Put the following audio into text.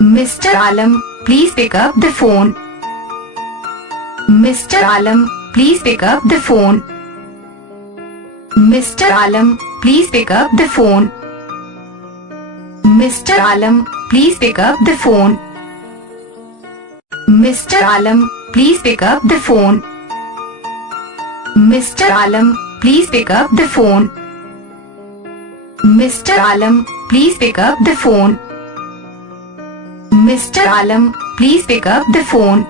Mr. Alam, please pick up the phone. Mr. Alam, please pick up the phone. Mr. Alam, please pick up the phone. Mr. Alam, please pick up the phone. Mr. Alam, please pick up the phone. Mr. Alam, please pick up the phone. Mr. Alam, please pick up the phone. Mr. Alam, please pick up the phone.